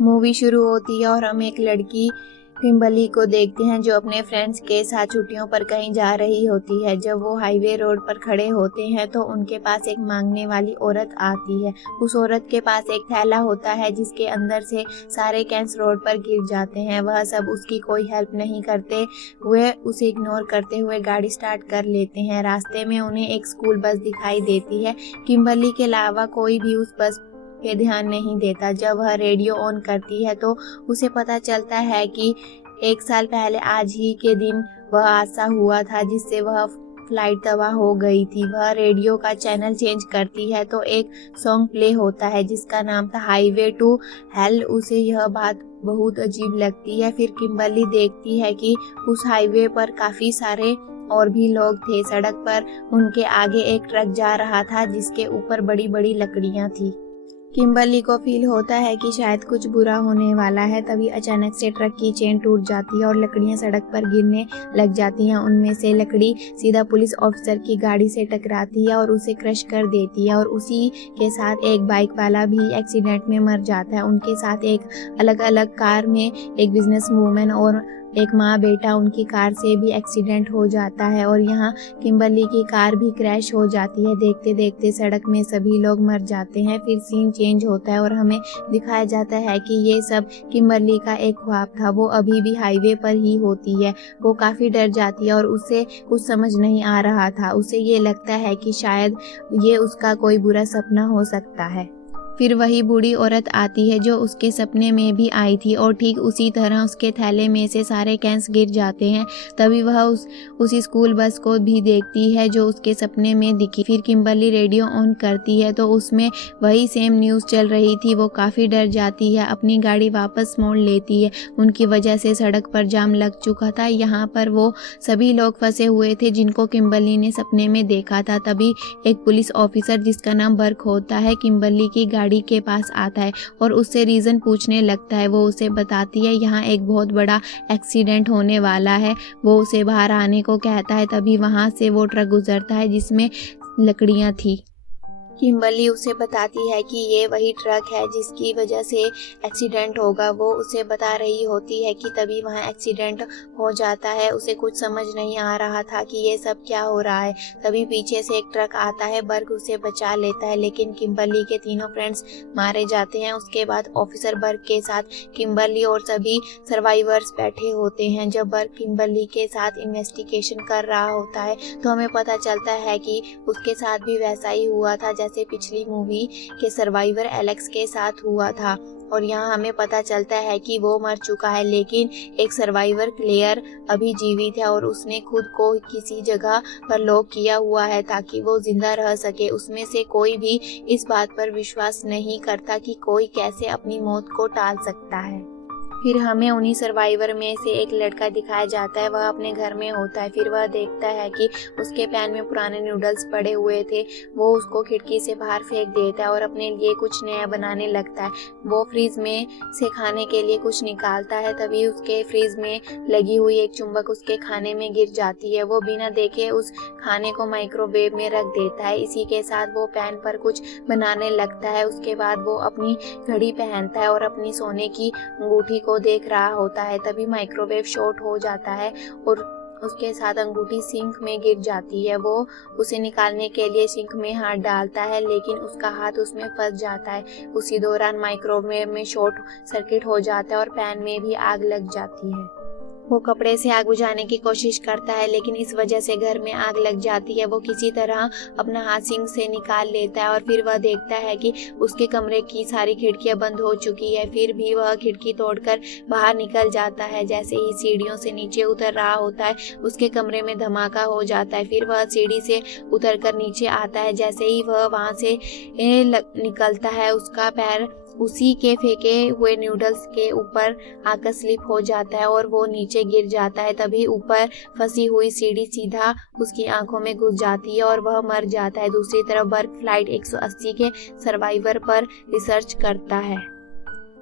Movie शुरू होती है और हम एक लड़की किम्बर्ली को देखते हैं जो अपने फ्रेंड्स के साथ छुट्टियों पर कहीं जा रही होती है। जब वो हाईवे रोड पर खड़े होते हैं तो उनके पास एक मांगने वाली औरत आती है। उस औरत के पास एक थैला होता है जिसके अंदर से सारे कैंस रोड पर गिर जाते हैं। वह सब उसकी कोई हेल्प नहीं करते, वे उसे इग्नोर करते हुए गाड़ी स्टार्ट कर लेते हैं। रास्ते में उन्हें एक स्कूल बस दिखाई देती है। किम्बर्ली के अलावा कोई भी उस बस पे ध्यान नहीं देता। जब वह रेडियो ऑन करती है तो उसे पता चलता है कि 1 साल पहले आज ही के दिन वह हादसा हुआ था जिससे वह फ्लाइट तबाह हो गई थी। वह रेडियो का चैनल चेंज करती है तो एक सॉन्ग प्ले होता है जिसका नाम था हाईवे टू हेल। उसे यह बात बहुत अजीब लगती है। फिर किम्बर्ली देखती है कि उस हाईवे पर काफी सारे और भी लोग थे। सड़क पर उनके आगे एक ट्रक जा रहा था जिसके ऊपर बड़ी बड़ी लकड़ियां थी। किम्बर्ली को फील होता है कि शायद कुछ बुरा होने वाला है। तभी अचानक से ट्रक की चेन टूट जाती है और लकड़ियां सड़क पर गिरने लग जाती हैं। उनमें से लकड़ी सीधा पुलिस ऑफिसर की गाड़ी से टकराती है और उसे क्रश कर देती है और उसी के साथ एक बाइक वाला भी एक्सीडेंट में मर जाता है। उनके साथ एक अलग अलग कार में एक बिजनेस वूमेन और एक माँ बेटा, उनकी कार से भी एक्सीडेंट हो जाता है और यहाँ किम्बर्ली की कार भी क्रैश हो जाती है। देखते देखते सड़क में सभी लोग मर जाते हैं। फिर सीन चेंज होता है और हमें दिखाया जाता है कि ये सब किम्बर्ली का एक ख्वाब था। वो अभी भी हाईवे पर ही होती है। वो काफ़ी डर जाती है और उसे कुछ समझ नहीं आ रहा था। उसे ये लगता है कि शायद ये उसका कोई बुरा सपना हो सकता है। फिर वही बूढ़ी औरत आती है जो उसके सपने में भी आई थी और ठीक उसी तरह उसके थैले में से सारे कैंस गिर जाते हैं। तभी वह उसी स्कूल बस को भी देखती है जो उसके सपने में दिखी। फिर किम्बर्ली रेडियो ऑन करती है तो उसमें वही सेम न्यूज़ चल रही थी। वो काफ़ी डर जाती है, अपनी गाड़ी वापस मोड़ लेती है। उनकी वजह से सड़क पर जाम लग चुका था। यहाँ पर वो सभी लोग फंसे हुए थे जिनको किम्बर्ली ने सपने में देखा था। तभी एक पुलिस ऑफिसर जिसका नाम बर्क होता है किम्बर्ली की गाड़ी के पास आता है और उससे रीजन पूछने लगता है। वो उसे बताती है यहाँ एक बहुत बड़ा एक्सीडेंट होने वाला है। वो उसे बाहर आने को कहता है। तभी वहां से वो ट्रक गुजरता है जिसमें लकड़ियां थी। किम्बर्ली उसे बताती है कि ये वही ट्रक है जिसकी वजह से एक्सीडेंट होगा। वो उसे बता रही होती है कि तभी वहाँ एक्सीडेंट हो जाता है। उसे कुछ समझ नहीं आ रहा था कि ये सब क्या हो रहा है। तभी पीछे से एक ट्रक आता है। बर्ग उसे बचा लेता है लेकिन किम्बर्ली के तीनों फ्रेंड्स मारे जाते हैं। उसके बाद ऑफिसर बर्ग के साथ किम्बर्ली और सभी सर्वाइवर्स बैठे होते हैं। जब बर्ग किम्बर्ली के साथ इन्वेस्टिगेशन कर रहा होता है तो हमें पता चलता है कि उसके साथ भी वैसा ही हुआ था जैसे पिछली मूवी के सर्वाइवर एलेक्स के साथ हुआ था। और यहाँ हमें पता चलता है कि वो मर चुका है लेकिन एक सर्वाइवर क्लेयर अभी जीवित है और उसने खुद को किसी जगह पर लॉक किया हुआ है ताकि वो जिंदा रह सके। उसमें से कोई भी इस बात पर विश्वास नहीं करता कि कोई कैसे अपनी मौत को टाल सकता है। फिर हमें उन्हीं सर्वाइवर में से एक लड़का दिखाया जाता है। वह अपने घर में होता है। फिर वह देखता है कि उसके पैन में पुराने नूडल्स पड़े हुए थे। वो उसको खिड़की से बाहर फेंक देता है और अपने लिए कुछ नया बनाने लगता है। वो फ्रिज में से खाने के लिए कुछ निकालता है। तभी उसके फ्रिज में लगी हुई एक चुंबक उसके खाने में गिर जाती है। वो बिना देखे उस खाने को माइक्रोवेव में रख देता है। इसी के साथ वो पैन पर कुछ बनाने लगता है। उसके बाद वो अपनी घड़ी पहनता है और अपनी सोने की अंगूठी को देख रहा होता है। तभी माइक्रोवेव शॉर्ट हो जाता है और उसके साथ अंगूठी सिंक में गिर जाती है। वो उसे निकालने के लिए सिंक में हाथ डालता है लेकिन उसका हाथ उसमें फंस जाता है। उसी दौरान माइक्रोवेव में शॉर्ट सर्किट हो जाता है और पैन में भी आग लग जाती है। वो कपड़े से आग बुझाने की कोशिश करता है लेकिन इस वजह से घर में आग लग जाती है। वो किसी तरह अपना हाथ सिंक से निकाल लेता है और फिर वह देखता है कि उसके कमरे की सारी खिड़कियां बंद हो चुकी है। फिर भी वह खिड़की तोड़कर बाहर निकल जाता है। जैसे ही सीढ़ियों से नीचे उतर रहा होता है उसके कमरे में धमाका हो जाता है। फिर वह सीढ़ी से उतरकर नीचे आता है। जैसे ही वह वहां से निकलता है उसका पैर उसी के फेंके हुए नूडल्स के ऊपर आकर स्लिप हो जाता है और वो नीचे गिर जाता है। तभी ऊपर फंसी हुई सीढ़ी सीधा उसकी आंखों में घुस जाती है और वह मर जाता है। दूसरी तरफ बर्ग फ्लाइट 180 के सर्वाइवर पर रिसर्च करता है।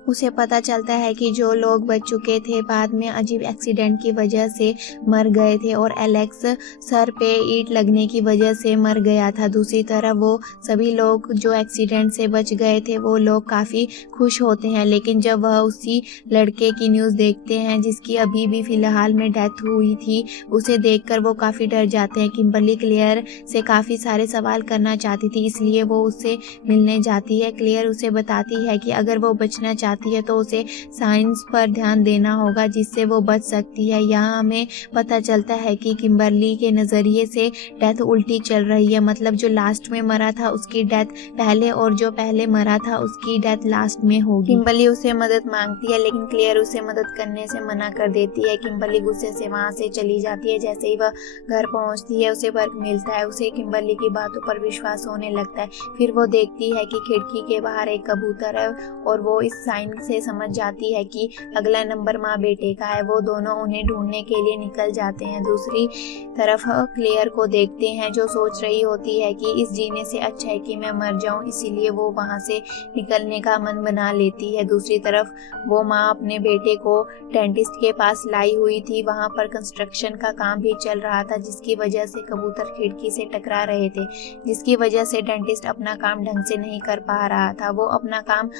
उसे पता चलता है कि जो लोग बच चुके थे बाद में अजीब एक्सीडेंट की वजह से मर गए थे और एलेक्स सर पे ईंट लगने की वजह से मर गया था। दूसरी तरफ वो सभी लोग जो एक्सीडेंट से बच गए थे वो लोग काफ़ी खुश होते हैं, लेकिन जब वह उसी लड़के की न्यूज़ देखते हैं जिसकी अभी भी फ़िलहाल में डेथ हुई थी, उसे देखकर वो काफ़ी डर जाते हैं। किम्बरली क्लेयर से काफ़ी सारे सवाल करना चाहती थी, इसलिए वो उससे मिलने जाती है। क्लेयर उसे बताती है कि अगर वो बचना चाहती है तो उसे साइंस पर ध्यान देना होगा जिससे वो बच सकती है। यहाँ हमें पता चलता है कि किम्बरली के नज़रिए से डेथ उल्टी चल रही है, मतलब जो लास्ट में मरा था उसकी डेथ पहले और जो पहले मरा था उसकी डेथ लास्ट में होगी। किम्बरली उसे मदद मांगती है लेकिन क्लेयर उसे मदद करने से मना कर देती है। किम्बरली गुस्से से वहाँ से चली जाती है। जैसे ही वह घर पहुँचती है उसे बर्क मिलता है, उसे किम्बरली की बातों पर विश्वास होने लगता है। फिर वो देखती है कि खिड़की के बाहर एक कबूतर है और वो इस साइन से समझ जाती है कि अगला नंबर माँ बेटे का है। वो दोनों उन्हें ढूंढने के लिए निकल जाते हैं। दूसरी तरफ क्लेयर को देखते हैं जो सोच रही होती है कि इस जीने से अच्छा है कि मैं मर जाऊं, इसीलिए वो वहां से निकलने का मन बना लेती है। दूसरी तरफ वो माँ अपने बेटे को डेंटिस्ट के पास लाई हुई थी। वहां पर कंस्ट्रक्शन का काम भी चल रहा था जिसकी वजह से कबूतर खिड़की से टकरा रहे थे, जिसकी वजह से डेंटिस्ट अपना काम ढंग से नहीं कर पा रहा था। वो अपना काम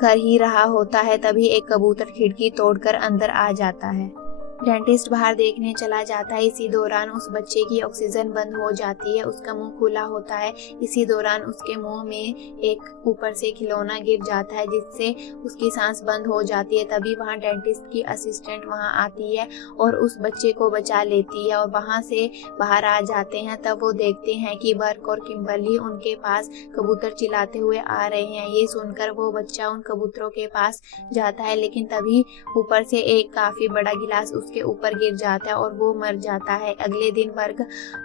कर ही रहा होता है तभी एक कबूतर खिड़की तोड़कर अंदर आ जाता है। डेंटिस्ट बाहर देखने चला जाता है। इसी दौरान उस बच्चे की ऑक्सीजन बंद हो जाती है, उसका मुंह खुला होता है। इसी दौरान उसके मुंह में एक ऊपर से खिलौना गिर जाता है जिससे उसकी सांस बंद हो जाती है। तभी वहां डेंटिस्ट की असिस्टेंट वहां आती है और उस बच्चे को बचा लेती है और वहां से बाहर आ जाते हैं। तब वो देखते हैं कि बर्क और किम्बरली उनके पास कबूतर चिल्लाते हुए आ रहे हैं। ये सुनकर वो बच्चा उन कबूतरों के पास जाता है, लेकिन तभी ऊपर से एक काफी बड़ा गिलास उसके ऊपर गिर जाता है और वो मर जाता है। अगले दिन बर्क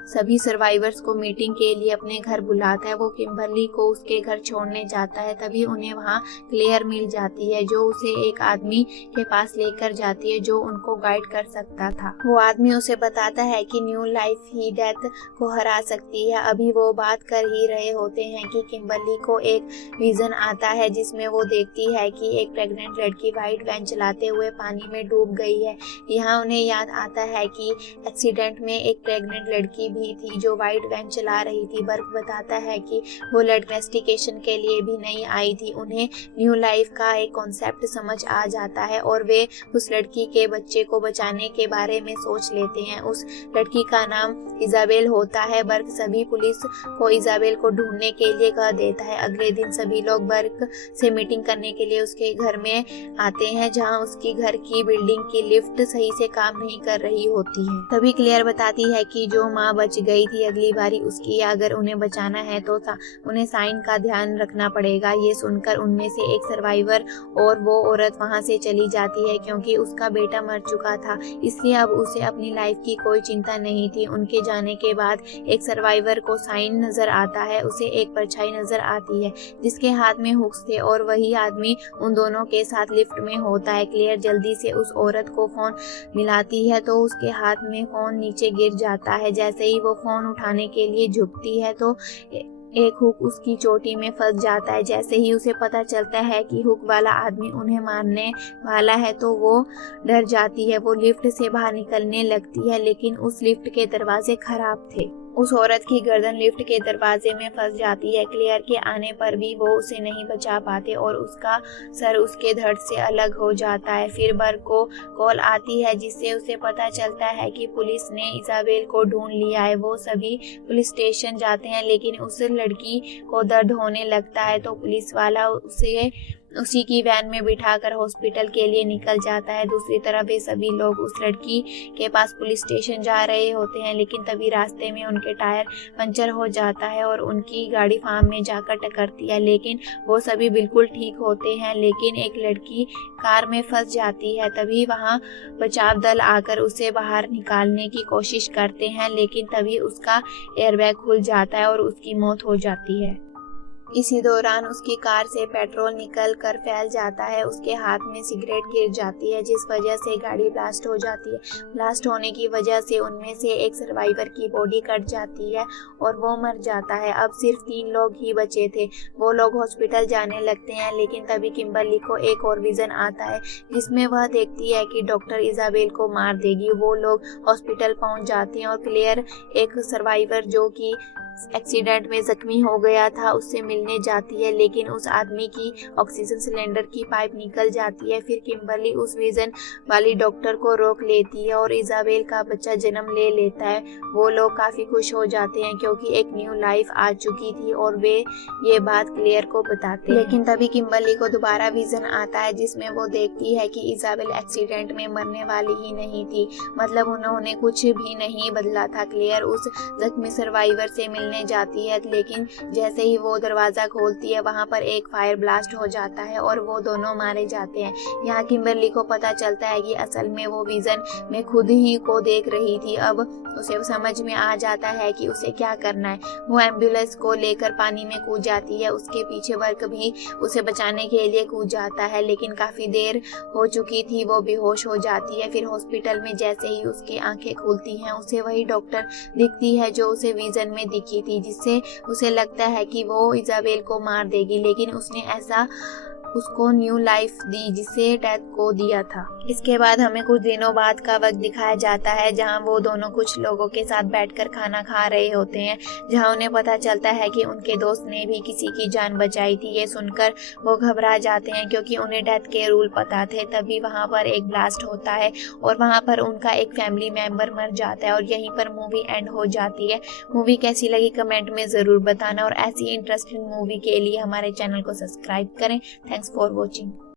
सभी सर्वाइवर्स को मीटिंग के लिए अपने घर बुलाता है। वो किम्बरली को उसके घर छोड़ने जाता है। तभी उन्हें वहाँ क्लेयर मिल जाती है जो उसे एक आदमी के पास लेकर जाती है जो उनको गाइड कर सकता था। वो आदमी उसे बताता है कि न्यू लाइफ ही डेथ को हरा सकती है। अभी वो बात कर ही रहे होते हैं कि किम्बरली को एक विजन आता है जिसमें वो देखती है कि एक प्रेग्नेंट लड़की व्हाइट वैन चलाते हुए पानी में डूब गई है। यहाँ उन्हें याद आता है कि एक्सीडेंट में एक प्रेग्नेंट लड़की भी थी जो व्हाइट वैन चला रही थी। बर्क बताता है कि वो लड़की इन्वेस्टिगेशन के लिए भी नहीं आई थी। उन्हें न्यू लाइफ का एक कॉन्सेप्ट समझ आ जाता है और वे उस लड़की के बच्चे को बचाने के बारे में सोच लेते हैं। उस लड़की का नाम इजाबेल होता है। बर्क सभी पुलिस को इजाबेल को ढूंढने के लिए कह देता है। अगले दिन सभी लोग बर्क से मीटिंग करने के लिए उसके घर में आते हैं जहाँ उसकी घर की बिल्डिंग की लिफ्ट सही से काम नहीं कर रही होती है। तभी क्लेयर बताती है कि जो माँ बच गई थी अगली बारी उसकी अगर उन्हें बचाना है तो उन्हें साइन का ध्यान रखना पड़ेगा। ये सुनकर उनमें से एक सर्वाइवर और वो औरत वहाँ से चली जाती है क्योंकि उसका बेटा मर चुका था, इसलिए अब उसे अपनी लाइफ की कोई चिंता नहीं थी। उनके जाने के बाद एक सर्वाइवर को साइन नजर आता है। उसे एक परछाई नजर आती है जिसके हाथ में हुक्स थे और वही आदमी उन दोनों के साथ लिफ्ट में होता है। क्लेयर जल्दी से उस औरत को फोन मिलाती है तो उसके हाथ में फोन नीचे गिर जाता है। जैसे ही वो फोन उठाने के लिए झुकती है तो एक हुक उसकी चोटी में फंस जाता है। जैसे ही उसे पता चलता है कि हुक वाला आदमी उन्हें मारने वाला है तो वो डर जाती है। वो लिफ्ट से बाहर निकलने लगती है लेकिन उस लिफ्ट के दरवाजे खराब थे। उस औरत की गर्दन लिफ्ट के दरवाजे में फंस जाती है। क्लेयर के आने पर भी वो उसे नहीं बचा पाते और उसका सर उसके धड़ से अलग हो जाता है। फिर बर्क को कॉल आती है जिससे उसे पता चलता है कि पुलिस ने इजाबेल को ढूंढ लिया है। वो सभी पुलिस स्टेशन जाते हैं लेकिन उस लड़की को दर्द होने लगता है तो पुलिस वाला उसे उसी की वैन में बिठाकर हॉस्पिटल के लिए निकल जाता है। दूसरी तरफ ये सभी लोग उस लड़की के पास पुलिस स्टेशन जा रहे होते हैं लेकिन तभी रास्ते में उनके टायर पंचर हो जाता है और उनकी गाड़ी फार्म में जाकर टकरती है। लेकिन वो सभी बिल्कुल ठीक होते हैं लेकिन एक लड़की कार में फंस जाती है। तभी वहाँ बचाव दल आकर उसे बाहर निकालने की कोशिश करते हैं लेकिन तभी उसका एयरबैग खुल जाता है और उसकी मौत हो जाती है। इसी दौरान उसकी कार से पेट्रोल निकल कर फैल जाता है। उसके हाथ में सिगरेट गिर जाती है, जिस वजह से गाड़ी ब्लास्ट हो जाती है। ब्लास्ट होने की वजह से उनमें से एक सर्वाइवर की बॉडी कट जाती है और वो मर जाता है। अब सिर्फ 3 लोग ही बचे थे। वो लोग हॉस्पिटल जाने लगते हैं, लेकिन तभी किम्बरली को एक और विजन आता है, जिसमें वह देखती है कि डॉक्टर इजाबेल को मार देगी। वो लोग हॉस्पिटल पहुंच जाते हैं और क्लेयर, एक सर्वाइवर जो कि एक्सीडेंट में जख्मी हो गया था, उससे मिलने जाती है, लेकिन उस आदमी की ऑक्सीजन सिलेंडर की पाइप निकल जाती है। फिर किम्बरली उस विजन वाली डॉक्टर को रोक लेती है और इजाबेल का बच्चा जन्म ले लेता है। वो लोग काफी खुश हो जाते हैं क्योंकि एक न्यू लाइफ आ चुकी थी और वे ये बात क्लेयर को बताते हैं। लेकिन तभी किम्बरली को दोबारा विजन आता है, जिसमें वो देखती है कि इजाबेल एक्सीडेंट में मरने वाली ही नहीं थी, मतलब उन्होंने कुछ भी नहीं बदला था। क्लेयर उस जख्मी सर्वाइवर से मिलने जाती है, लेकिन जैसे ही वो दरवाजा खोलती है, वहां पर एक फायर ब्लास्ट हो जाता है और वो दोनों मारे जाते हैं। यहाँ किम्बरली को पता चलता है कि असल में वो विजन में खुद ही को देख रही थी। अब उसे समझ में आ जाता है कि उसे क्या करना है। वो एम्बुलेंस को लेकर पानी में कूद जाती है। उसके पीछे वर्क भी उसे बचाने के लिए कूद जाता है, लेकिन काफी देर हो चुकी थी। वो बेहोश हो जाती है। फिर हॉस्पिटल में जैसे ही उसकी आंखें खुलती हैं, उसे वही डॉक्टर दिखती है जो उसे विजन में दिखी थी, जिससे उसे लगता है कि वो इजाबेल को मार देगी, लेकिन उसने ऐसा उसको न्यू लाइफ दी जिसे डेथ को दिया था। इसके बाद हमें कुछ दिनों बाद का वक्त दिखाया जाता है, जहां वो दोनों कुछ लोगों के साथ बैठकर खाना खा रहे होते हैं, जहां उन्हें पता चलता है कि उनके दोस्त ने भी किसी की जान बचाई थी। ये सुनकर वो घबरा जाते हैं क्योंकि उन्हें डेथ के रूल पता थे। तभी वहां पर एक ब्लास्ट होता है और वहां पर उनका एक फैमिली मेंबर मर जाता है और यहीं पर मूवी एंड हो जाती है। मूवी कैसी लगी कमेंट में जरूर बताना और ऐसी इंटरेस्टिंग मूवी के लिए हमारे चैनल को सब्सक्राइब करें। Thanks for watching.